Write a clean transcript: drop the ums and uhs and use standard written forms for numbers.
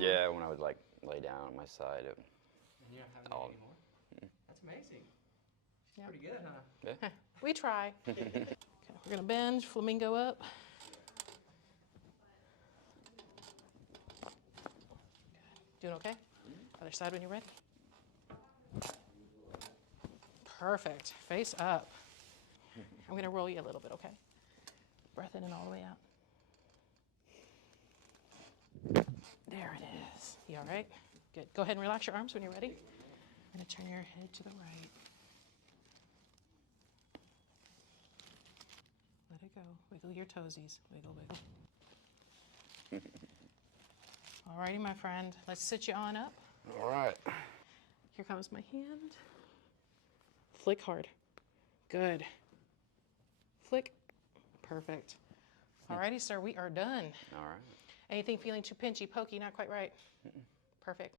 Yeah, when I would like lay down on my side. And you don't have Oh. any anymore? That's amazing. She's Yep. pretty good, huh? Yeah. We try. Okay, we're gonna bend flamingo up. Doing okay? Other side when you're ready. Perfect. Face up. I'm gonna roll you a little bit, okay? Breath in and all the way out. There it is. You all right? Good. Go ahead and relax your arms when you're ready. I'm gonna turn your head to the right. Let it go. Wiggle your toesies. Wiggle, wiggle. All righty, my friend. Let's sit you on up. All right. Here comes my hand. Flick hard. Good. Flick. Perfect. All righty, sir. We are done. All right. Anything feeling too pinchy, pokey, not quite right? Perfect.